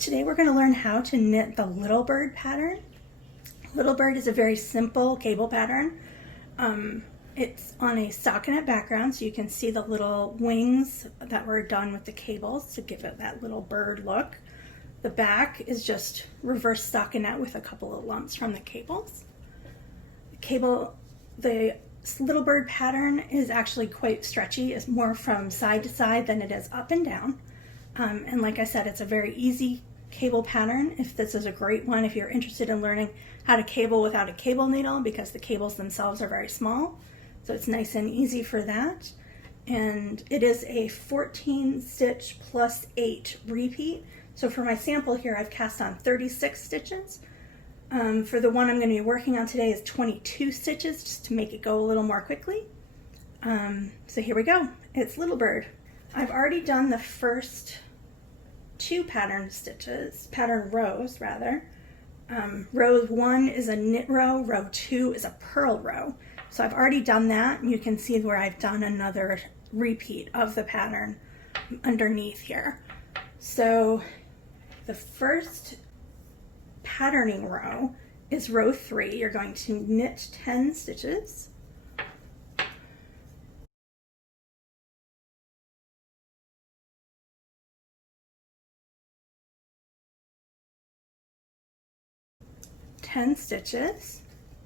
Today we're going to learn how to knit the little bird pattern. Little bird is a very simple cable pattern. It's on a stockinette background, so you can see the little wings that were done with the cables to give it that little bird look. The back is just reverse stockinette with a couple of lumps from the cables. The little bird pattern is actually quite stretchy. It's more from side to side than it is up and down. And like I said, it's a very easy cable pattern. If this is a great one if you're interested in learning how to cable without a cable needle, because the cables themselves are very small. So it's nice and easy for that. And it is a 14 stitch plus 8 repeat. So for my sample here, I've cast on 36 stitches. For the one I'm going to be working on today is 22 stitches, just to make it go a little more quickly. So here we go. It's Little Bird. I've already done the first two pattern rows rather. Row 1 is a knit row, row 2 is a purl row. So I've already done that, and you can see where I've done another repeat of the pattern underneath here. So the first patterning row is row 3. You're going to knit 10 stitches.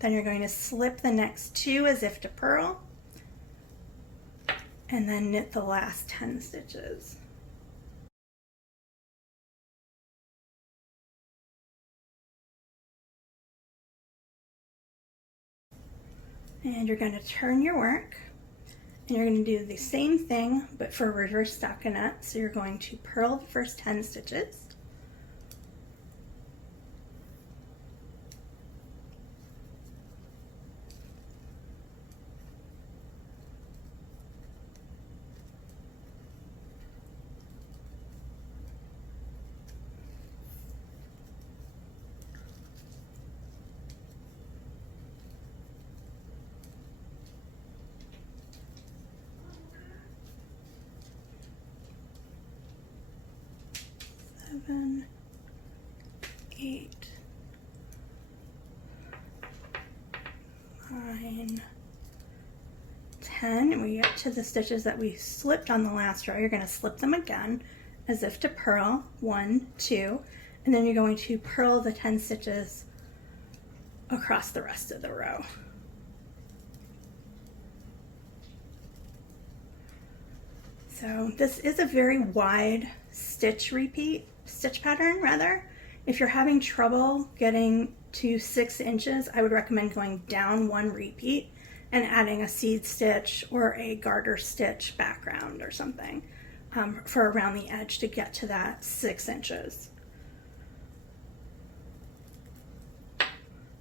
Then you're going to slip the next 2 as if to purl, and then knit the last 10 stitches. And you're going to turn your work, and you're going to do the same thing but for reverse stockinette. So you're going to purl the first 10 stitches. Seven, 8, 9, 10, and we get to the stitches that we slipped on the last row. You're going to slip them again as if to purl, 1, 2, and then you're going to purl the 10 stitches across the rest of the row. So this is a very wide stitch pattern rather. If you're having trouble getting to 6 inches, I would recommend going down 1 repeat and adding a seed stitch or a garter stitch background or something for around the edge to get to that 6 inches.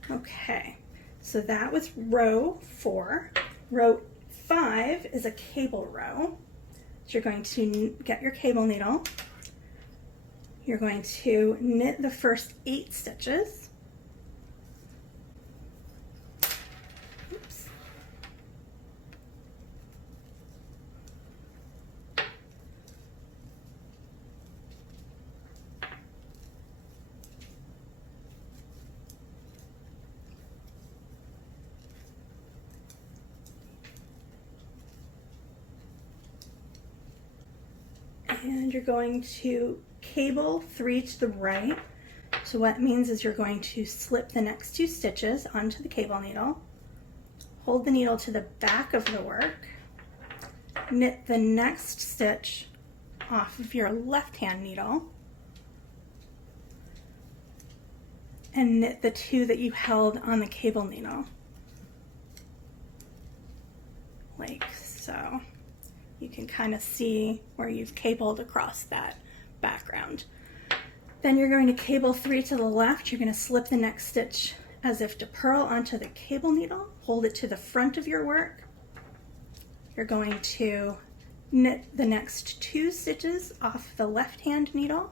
Okay, so that was row 4. Row 5 is a cable row. So you're going to get your cable needle. You're going to knit the first 8 stitches. Oops. And you're going to cable 3 to the right. So what it means is you're going to slip the next 2 stitches onto the cable needle, hold the needle to the back of the work, knit the next stitch off of your left hand needle, and knit the 2 that you held on the cable needle, like so. You can kind of see where you've cabled across that background. Then you're going to cable 3 to the left. You're going to slip the next stitch as if to purl onto the cable needle, hold it to the front of your work. You're going to knit the next 2 stitches off the left hand needle.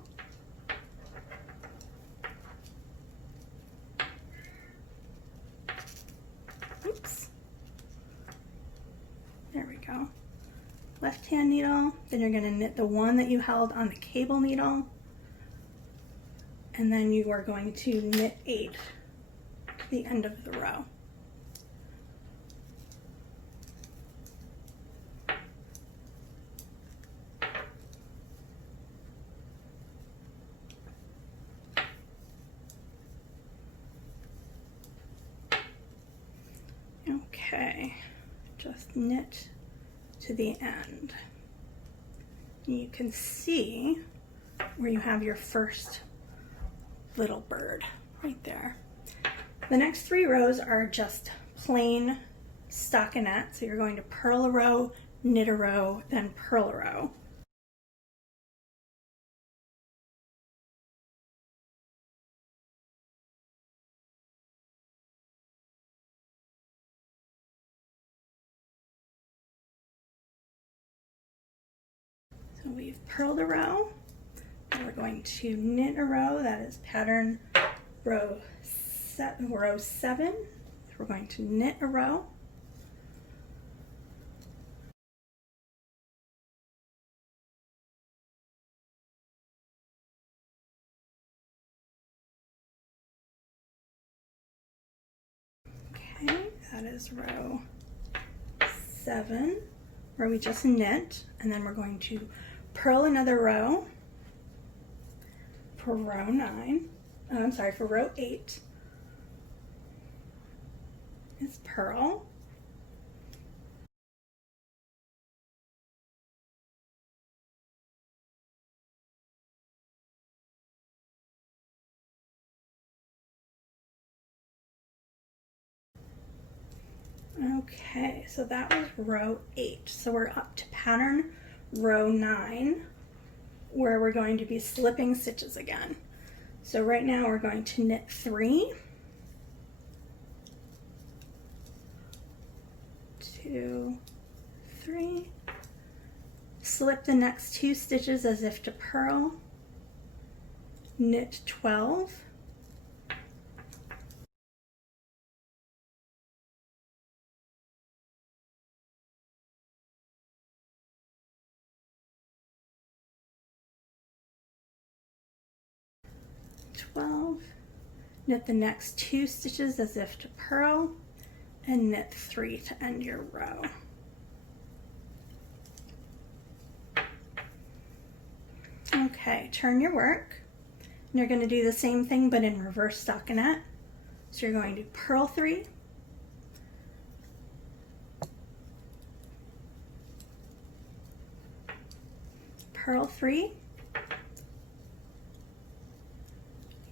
Oops. There we go. Left hand needle, then you're going to knit the one that you held on the cable needle, and then you are going to knit 8 to the end of the row. Okay, just knit to the end. You can see where you have your first little bird right there. The next 3 rows are just plain stockinette. So you're going to purl a row, knit a row, then purl a row. So we've purled a row, and we're going to knit a row. That is pattern row 7. We're going to knit a row. Okay, that is row 7, where we just knit, and then we're going to purl another row for row 9. For row 8 is purl. Okay, so that was row 8. So we're up to pattern row 9, where we're going to be slipping stitches again. So right now we're going to knit 3, 2, 3, slip the next 2 stitches as if to purl, knit 12, knit the next 2 stitches as if to purl, and knit 3 to end your row. Okay, turn your work, and you're going to do the same thing but in reverse stockinette. So you're going to purl 3, purl 3,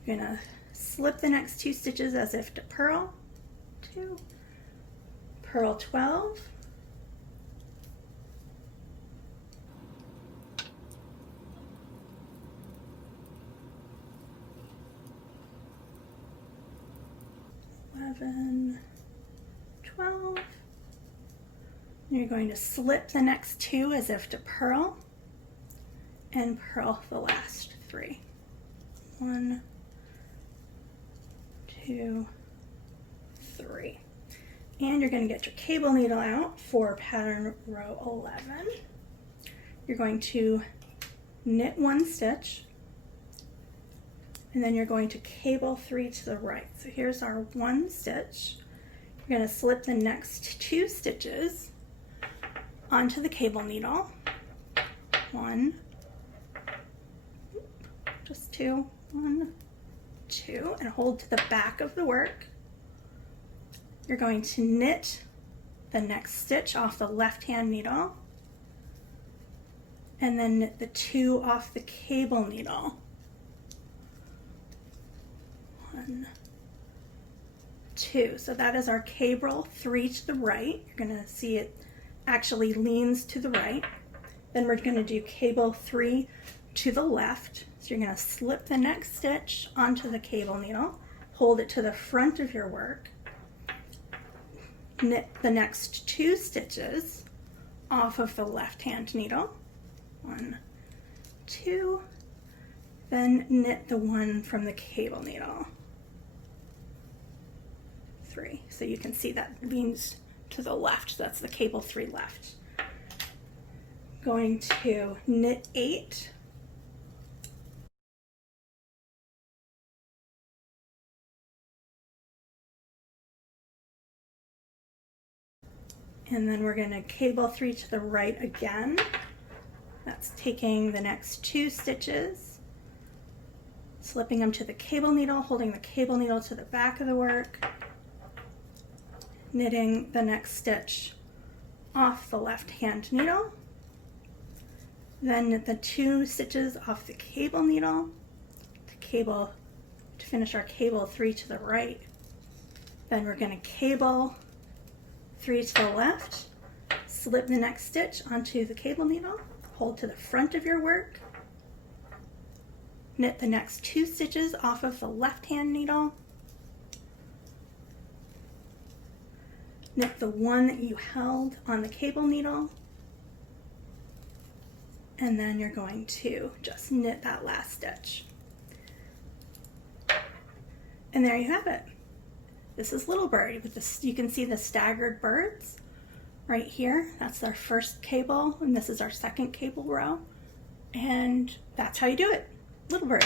you're going to slip the next 2 stitches as if to purl, 2, purl 12, and 12. And you're going to slip the next 2 as if to purl, and purl the last 3. 1, 2, 3. And you're going to get your cable needle out for pattern row 11. You're going to knit 1 stitch, and then you're going to cable 3 to the right. So here's our 1 stitch. You're going to slip the next 2 stitches onto the cable needle. 1, just 2, 1, 2, and hold to the back of the work. You're going to knit the next stitch off the left-hand needle, and then knit the 2 off the cable needle. 1, 2. So that is our cable 3 to the right. You're going to see it actually leans to the right. Then we're going to do cable 3 to the left. So you're going to slip the next stitch onto the cable needle, hold it to the front of your work, knit the next 2 stitches off of the left-hand needle. 1, 2. Then knit the 1 from the cable needle. 3. So you can see that leans to the left. So that's the cable 3 left. Going to knit 8 And then we're going to cable 3 to the right again. That's taking the next 2 stitches, slipping them to the cable needle, holding the cable needle to the back of the work, knitting the next stitch off the left hand needle, then knit the 2 stitches off the cable needle to finish our cable 3 to the right. Then we're going to cable 3 to the left, slip the next stitch onto the cable needle, hold to the front of your work, knit the next 2 stitches off of the left hand needle, knit the one that you held on the cable needle, and then you're going to just knit that last stitch. And there you have it. This is Little Bird. With this, you can see the staggered birds right here. That's our first cable, and this is our second cable row. And that's how you do it. Little Bird.